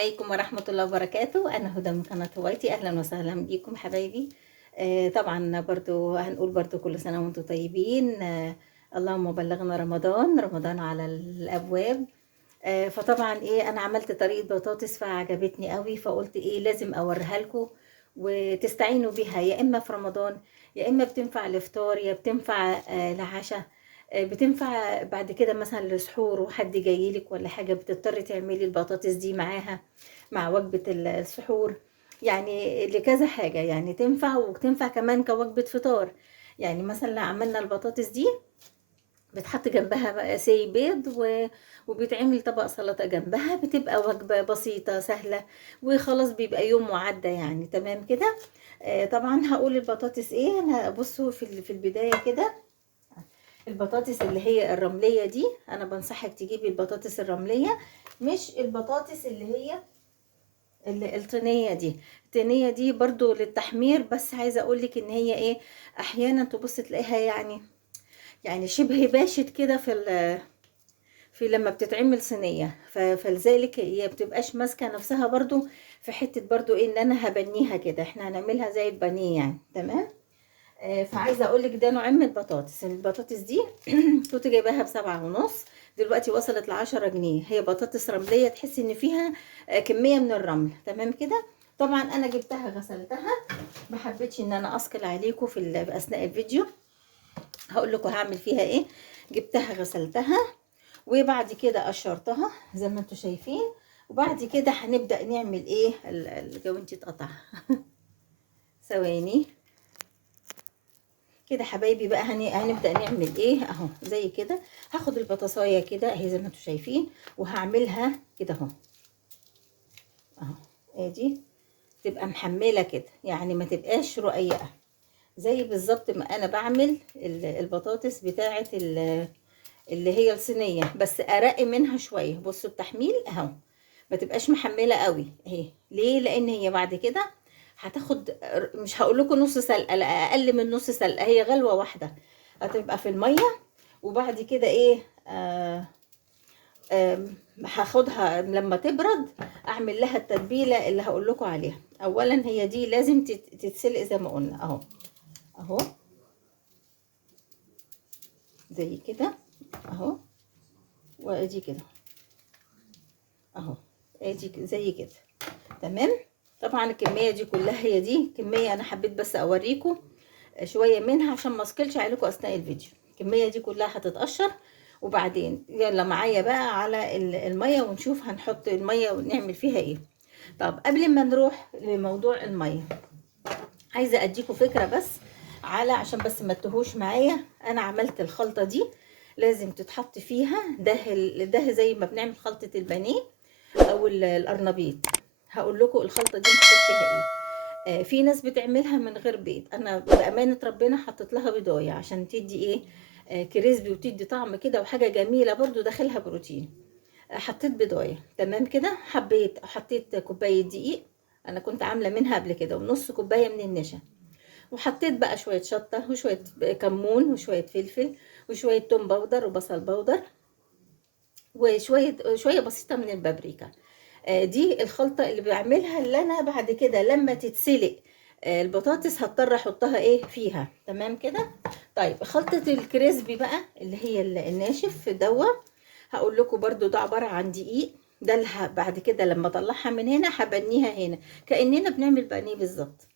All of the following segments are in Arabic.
عليكم ورحمة الله وبركاته. أنا هدى من قناة هوايتي. أهلا وسهلا بيكم حبايبي. طبعا برضو هنقول برضو كل سنة وانتم طيبين. اللهم بلغنا رمضان، رمضان على الأبواب. فطبعا أنا عملت طريقة بطاطس فعجبتني قوي، فقلت لازم أوريها لكم وتستعينوا بيها، يا إما في رمضان يا إما بتنفع لفطار يا بتنفع لعشاء. بتنفع بعد كده مثلا لسحور وحد جايلك ولا حاجة، بتضطري تعملي البطاطس دي معاها مع وجبة السحور. يعني لكذا حاجة، يعني تنفع وتنفع كمان كوجبة فطار. يعني مثلا لو عملنا البطاطس دي بتحط جنبها بقى بيض وبيتعمل طبق سلطة جنبها، بتبقى وجبة بسيطة سهلة وخلاص، بيبقى يوم وعدى يعني تمام كده. طبعا هقول البطاطس انا بصوا في البداية كده. البطاطس اللي هي الرملية دي انا بنصحك تجيبي البطاطس الرملية، مش البطاطس اللي هي الطينية دي. الطينية دي برضو للتحمير، بس عايزة اقولك ان هي احيانا تبص تلاقيها يعني شبه باشت كده في لما بتتعمل صينية، فلذلك هي بتبقاش ماسكة نفسها برضو في حتة برضو ان انا هبنيها كده، احنا هنعملها زي البانيه يعني تمام. فعايزه اقول لك ده نوعين من البطاطس دي كنت جايباها ب7.5، دلوقتي وصلت ل10 جنيه. هي بطاطس رمليه، تحسي ان فيها كميه من الرمل تمام كده. طبعا انا جبتها غسلتها، ما حبيتش ان انا اثقل عليكم في اثناء الفيديو. هقول لكم هعمل فيها جبتها غسلتها وبعد كده قشرتها زي ما انتم شايفين، وبعد كده هنبدا نعمل الجوانتي اتقطع ثواني كده حبايبي بقى. هنبدأ نعمل اهو زي كده. هاخد البطاطسايه كده اهي زي ما انتم شايفين، وهعملها كده اهو ادي، تبقى محمله كده يعني ما تبقاش رقيقه، زي بالظبط ما انا بعمل البطاطس بتاعه اللي هي الصينيه، بس ارق منها شويه. بصوا التحميل اهو، ما تبقاش محمله قوي اهي. ليه؟ لان هي بعد كده هتاخد، مش هقول لكم نص سلقه، لا اقل من نص سلقه، هي غلوه واحده هتبقى في الميه. وبعد كده هاخدها لما تبرد، اعمل لها التتبيله اللي هقول لكم عليها. اولا هي دي لازم تتسلق زي ما قلنا اهو زي كده اهو، وادي كده اهو، ادي زي كده تمام. طبعا الكميه دي كلها هي دي كميه، انا حبيت بس اوريكم شويه منها عشان ما اسكلش عليكم اثناء الفيديو. الكميه دي كلها هتتقشر، وبعدين يلا معايا بقى على الميه ونشوف هنحط الميه ونعمل فيها طب قبل ما نروح لموضوع الميه، عايزه اديكم فكره بس عشان بس ما تتوهوش معايا. انا عملت الخلطه دي لازم تتحط فيها ده زي ما بنعمل خلطه البانيه او القرنبيط. هقول لكم الخلطه دي نحط فيها في ناس بتعملها من غير بيض، انا بامانه ربنا حطيت لها بيضايه عشان تدي كريسبي وتدي طعم كده وحاجه جميله برضو داخلها بروتين. حطيت بيضايه تمام كده، حطيت كوبايه دقيق، انا كنت عامله منها قبل كده، ونص كوبايه من النشا، وحطيت بقى شويه شطه وشويه كمون وشويه فلفل وشويه توم باودر وبصل باودر شويه بسيطه من البابريكا. دي الخلطة اللي بعملها، اللي انا بعد كده لما تتسلق البطاطس هضطر احطها فيها تمام كده. طيب خلطة الكريسبي بقى اللي هي الناشف هقول لكم برضو ده عبارة عن دقيق. ده بعد كده لما اطلعها من هنا هبنيها هنا كأننا بنعمل بانيه بالظبط.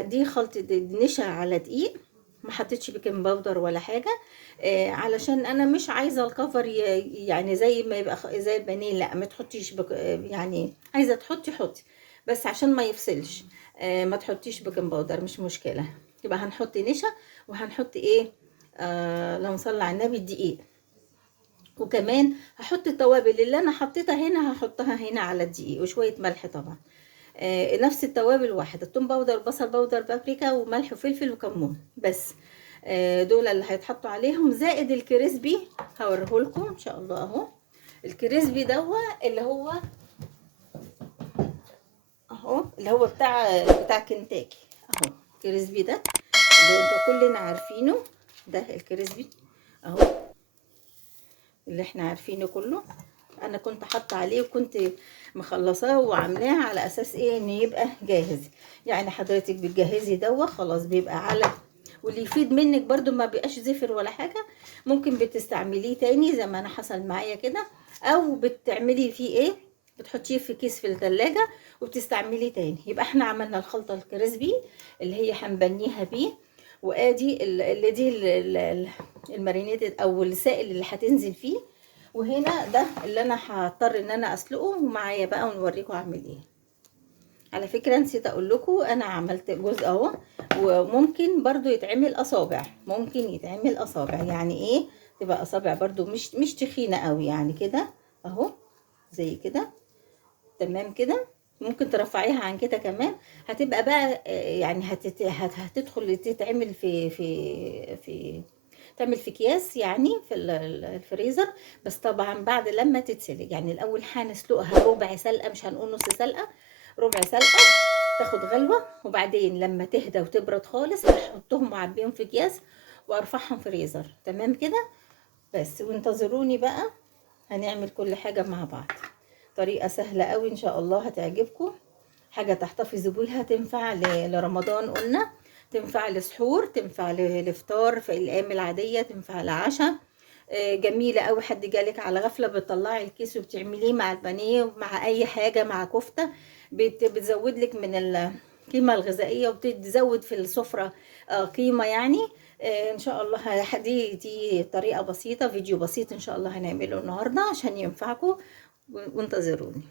دي خلطة نشا على دقيق، ما حطيتش بيكنج باودر ولا حاجة. علشان انا مش عايزة الكفر يعني زي ما يبقى زي البانيه، لا ما تحطيش يعني عايزة حطي بس عشان ما يفصلش. ما تحطيش بيكنج باودر مش مشكلة. يبقى هنحط نشا وهنحط اللهم صل على النبي الدقيق، وكمان هحط التوابل اللي انا حطيتها هنا هحطها هنا على الدقيق، وشوية ملح طبعا. نفس التوابل واحدة، توم باودر بصل باودر بابريكا وملح وفلفل وكمون بس. دول اللي هيتحطوا عليهم، زائد الكريسبي هوريهولكم ان شاء الله اهو. الكريسبي اللي هو بتاع كنتاكي اهو. الكريسبي ده اللي انتوا كلنا عارفينه، ده الكريسبي اهو اللي احنا عارفينه كله. انا كنت حاطه عليه وكنت مخلصاه وعاملاه على اساس ايه ان يبقى جاهز. يعني حضرتك بتجهزي دوا خلاص بيبقى على، واللي يفيد منك برضو ما بيبقاش زفر ولا حاجه. ممكن بتستعمليه تاني زي ما انا حصل معايا كده، او بتعملي فيه ايه، بتحطيه في كيس في الثلاجه وبتستعمليه تاني. يبقى احنا عملنا الخلطه الكريسبي اللي هي هنبنيها بيه، وادي اللي دي المارينيتد او السائل اللي هتنزل فيه. وهنا ده اللي انا هضطر ان انا اسلقه، ومعايا بقى ونوريكم اعمل ايه. على فكره نسيت اقول لكم انا عملت جزء اهو، وممكن برضو يتعمل اصابع، ممكن يتعمل اصابع. يعني ايه؟ تبقى اصابع برضو مش تخينه قوي يعني كده اهو، زي كده. تمام كده. ممكن ترفعيها عن كده كمان، هتبقى بقى يعني هتدخل تتعمل في تعمل في اكياس يعني في الفريزر. بس طبعا بعد لما تتسلق، يعني الاول هنسلقها ربع سلقه، مش هنقول نص سلقه، ربع سلقه تاخد غلوه. وبعدين لما تهدى وتبرد خالص هحطهم واعبيهم في اكياس وارفعهم فريزر. تمام كده. بس وانتظروني بقى، هنعمل كل حاجه مع بعض. طريقه سهله قوي ان شاء الله هتعجبكم. حاجه تحتفظوا بيها، تنفع لرمضان قلنا، تنفع لسحور، تنفع لفطار في الايام العاديه، تنفع لعشاء. جميله قوي. حد جالك على غفله بتطلعي الكيس وبتعمليه مع البانيه ومع اي حاجه، مع كفته، بتزود لك من القيمه الغذائيه وبتزود في السفره قيمه يعني. ان شاء الله دي طريقه بسيطه، فيديو بسيط ان شاء الله هنعمله النهارده عشان ينفعكم. وانتظروني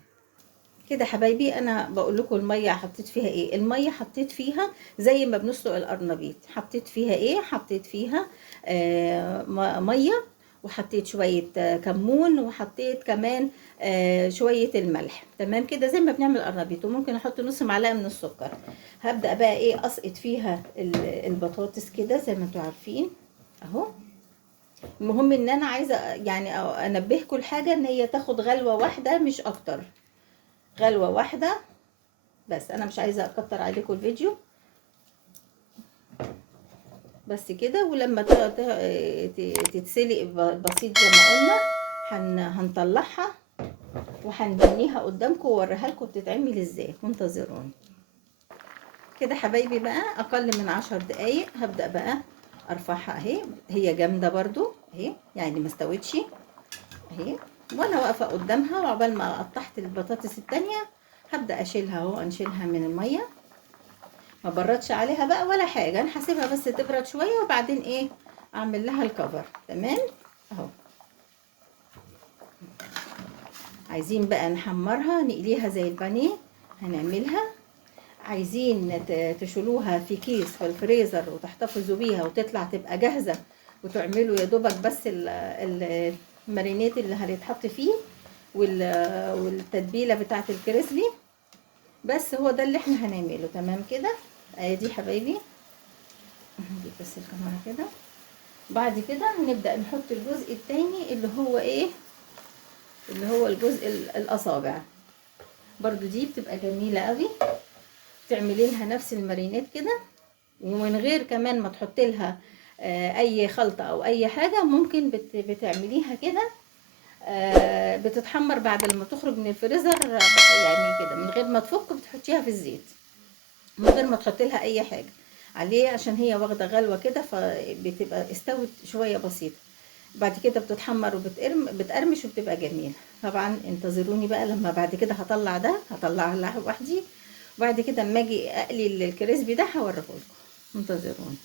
كده حبايبي. انا بقول لكم الميه حطيت فيها ايه. الميه حطيت فيها زي ما بنسلق القرنبيط. حطيت فيها ايه؟ حطيت فيها ميه، وحطيت شويه كمون، وحطيت كمان شويه الملح. تمام كده زي ما بنعمل القرنبيط. وممكن احط نص معلقه من السكر. هبدا بقى ايه، اسقط فيها البطاطس كده زي ما انتوا عارفين اهو. المهم ان انا عايزه يعني انبهكم الحاجه ان هي تاخد غلوه واحده مش اكتر، غلوة واحدة بس. انا مش عايزة اكتر عليكم الفيديو. بس كده. ولما تتسلق بسيط زي ما قلنا هنطلعها وهنبنيها قدامكم واوريها لكم بتتعمل ازاي. وانتظروني كده حبايبي. بقى اقل من 10 دقايق هبدأ بقى ارفعها اهي. هي جامدة برضو اهي، يعني ما استوتش اهي، وانا واقفة قدامها. وعقبال ما قطعت البطاطس التانية هبدأ اشيلها اهو، انشيلها من المية. ما بردش عليها بقى ولا حاجه، انا هسيبها بس تبرد شويه وبعدين ايه اعمل لها الكفر. تمام اهو. عايزين بقى نحمرها نقليها زي البانيه هنعملها. عايزين تشيلوها في كيس في الفريزر وتحتفظوا بيها وتطلع تبقى جاهزه، وتعملوا يا دوبك بس المارينيت اللي هيتحط فيه والتتبيله بتاعه الكريسبي. بس هو ده اللي احنا هنعمله. تمام كده. ادي حبايبي نجيب بس الكاميرا كده. بعد كده هنبدأ نحط الجزء التاني اللي هو ايه، اللي هو الجزء الاصابع. برضو دي بتبقى جميلة قوي. تعملي لها نفس المارينات كده، ومن غير كمان ما تحطي لها اي خلطة او اي حاجة. ممكن بتعمليها كده بتتحمر بعد ما تخرج من الفريزر يعني كده، من غير ما تفك بتحطيها في الزيت من غير ما تحطي لها اي حاجة عليه، عشان هي واخدة غلوة كده فبتبقى استوت شوية بسيطة. بعد كده بتتحمر بتقرمش وبتبقى جميلة. طبعا انتظروني بقى لما بعد كده هطلع ده، هطلع لوحدي. وبعد كده اما اجي اقلي الكريسبي ده هوريه لكم. انتظروني.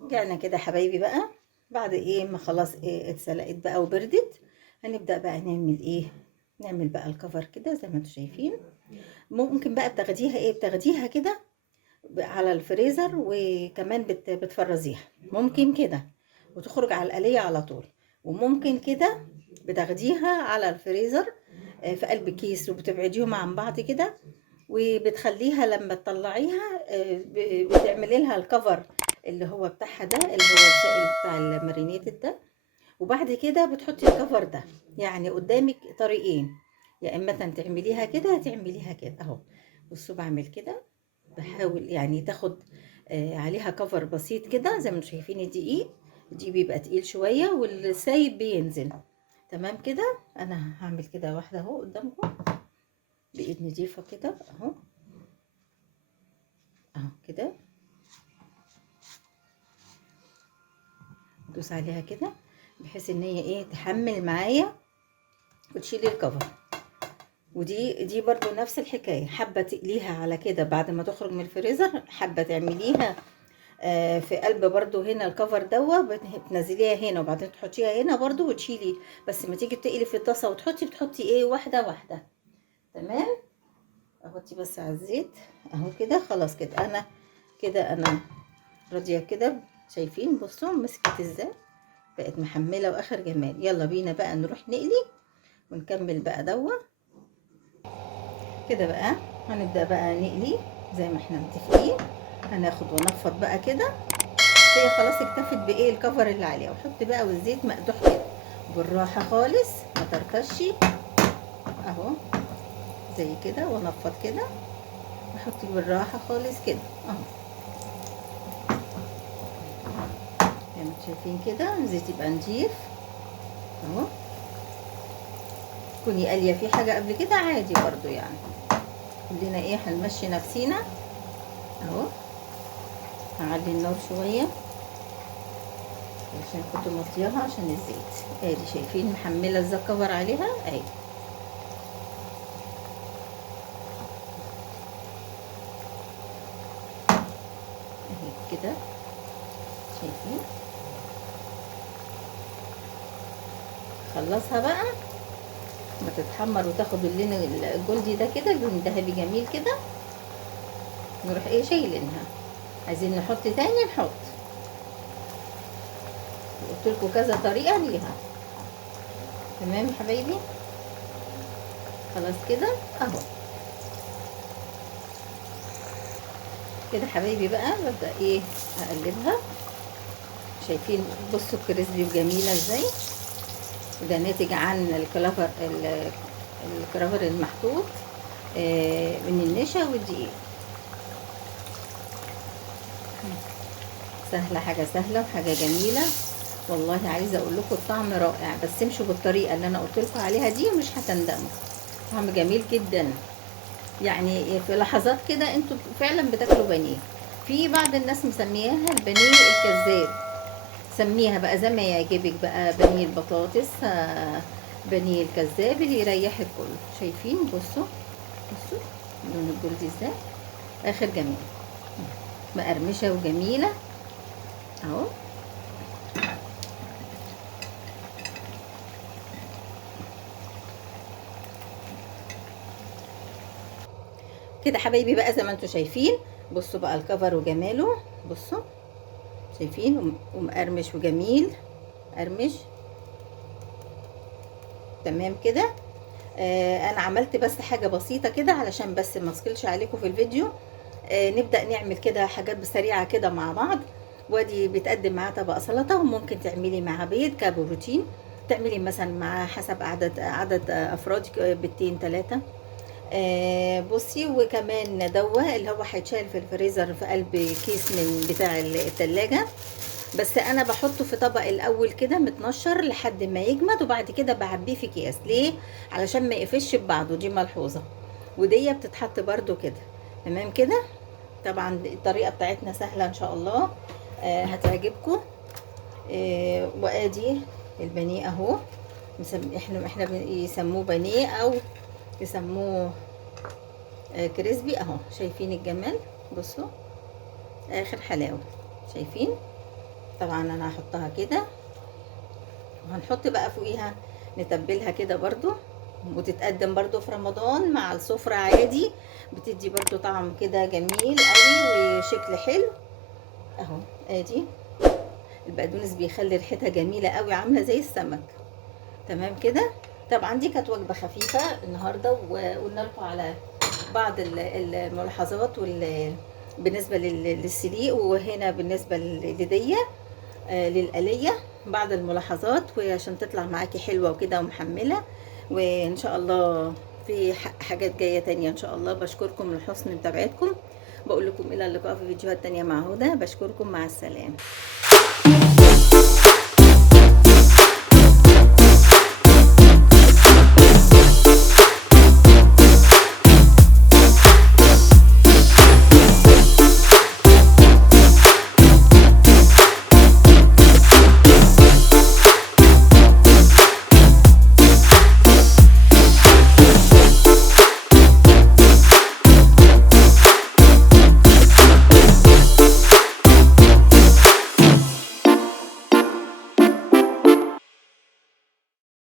رجعنا كده حبايبي بقى بعد ايه ما خلاص ايه اتسلقت بقى وبردت. هنبدأ بقى نعمل ايه، نعمل بقى الكفر كده زي ما انتم شايفين. ممكن بقى بتاخديها ايه، بتاخديها كده على الفريزر، وكمان بتفرزيها ممكن كده وتخرج على الآلية على طول. وممكن كده بتاخديها على الفريزر في قلب كيس وبتبعديهم عن بعض كده، وبتخليها لما تطلعيها بتعملي لها الكفر اللي هو بتاعها ده، اللي هو السائل بتاع المارينيتد ده. وبعد كده بتحطي الكفر ده. يعني قدامك طريقين، يا اما تعمليها كده تعمليها كده اهو. بصوا بعمل كده، بحاول يعني تاخد عليها كفر بسيط كده زي ما انتم شايفين. الدقيق دي بيبقى تقيل شوية والسايب بينزل. تمام كده. انا هعمل كده واحده اهو قدامكم بايد نضيفه كده اهو، اهو كده، ادوس عليها كده بحيث ان هي ايه تحمل معايا وتشيلي الكفر. ودي برضو نفس الحكايه، حابه تقليها على كده بعد ما تخرج من الفريزر، حابه تعمليها في قلب برضو هنا الكفر بتنزليها هنا وبعدين تحطيها هنا برضو وتشيلي، بس ما تيجي تقلي في الطاسه وتحطي بتحطي ايه واحده واحده. تمام. احطي بس على الزيت اهو كده. خلاص كده انا راضيه كده. شايفين بصوا مسكت ازاي بقت محمله واخر جمال. يلا بينا بقى نروح نقلي ونكمل بقى كده بقى. هنبدا بقى نقلي زي ما احنا متفقين. هناخد ونفض بقى كده. هي خلاص اكتفت بايه الكفر اللي عليها، وحط بقى والزيت مقدوح كده بالراحه خالص ما ترتشي اهو زي كده، ونفض كده وحطي بالراحه خالص كده اهو زي ما انتم شايفين كده. الزيت يبقى نضيف اهو. كوني قاليه في حاجه قبل كده عادي برضو يعني، كلنا ايه هنمشي نفسينا اهو. هعلي النار شويه عشان كنت مطياها عشان الزيت. ادي شايفين محمله الكفر عليها اهي. اهي كده شايفين. خلصها بقى ما تتحمر وتاخد اللون الجولدي ده كده، لون ذهبي جميل كده، نروح ايه شايلينها. عايزين نحط تاني نحط. قلت لكم كذا طريقه ليها. تمام يا حبايبي. خلاص كده اهو كده حبايبي. بقى ببدا ايه اقلبها. شايفين بصوا كريسبي وجميله ازاي. وده ناتج عن الكرافر المحطوط من النشا والدقيق. سهله، حاجه سهله وحاجه جميله والله. عايزه اقول لكم الطعم رائع، بس امشوا بالطريقه اللي انا قلت لكم عليها دي ومش هتندموا. طعم جميل جدا يعني. في لحظات كده انتوا فعلا بتاكلوا بانيه. في بعض الناس مسمياها البانيه الكذاب، سميها بقى زي ما يعجبك بقى. بانيه البطاطس، بانيه الكذاب، اللي يريح الكل. شايفين بصوا لون الجلد ازاي اخر جميل، مقرمشه وجميله اهو. كده حبايبي بقى زي ما انتم شايفين. بصوا بقى الكفر وجماله. بصوا شايفين ومقرمش وجميل قرمش. تمام كده. انا عملت بس حاجه بسيطه كده علشان بس ما اسكلش عليكم في الفيديو. نبدا نعمل كده حاجات بسريعه كده مع بعض. وادي بتقدم معاه طبق سلطه، وممكن تعملي معاه بيض كبروتين. تعملي مثلا مع حسب عدد افرادك بيضتين 3. بصي. وكمان اللي هو هيتشال في الفريزر في قلب كيس من بتاع التلاجة. بس انا بحطه في طبق الاول كده متنشر لحد ما يجمد، وبعد كده بعبيه في اكياس. ليه؟ علشان ما يقفش ببعضه، دي ملحوظه. ودي بتتحط برده كده. تمام كده. طبعا الطريقه بتاعتنا سهله ان شاء الله. هتعجبكم. وادي البانيه اهو. احنا يسموه بانيه او يسموه كريسبي اهو. شايفين الجمال؟ بصوا اخر حلاوه. شايفين؟ طبعا انا هحطها كده، وهنحط بقى فوقيها نتبلها كده برضو، وتتقدم برضو في رمضان مع السفرة عادي. بتدي برضو طعم كده جميل قوي وشكل حلو اهو. ادي البقدونس بيخلي ريحتها جميلة قوي، عاملة زي السمك. تمام كده. طبعا دي كانت وجبة خفيفة النهاردة، وقلنا لكم على بعض الملاحظات بالنسبة للسليق، وهنا بالنسبة لدية للقلية بعض الملاحظات، وعشان تطلع معاكي حلوة وكده ومحملة. وان شاء الله في حاجات جاية تانية ان شاء الله. بشكركم لحسن متابعتكم. بقول لكم الى اللقاء في فيديوهات تانية مع هدى. بشكركم، مع السلامة.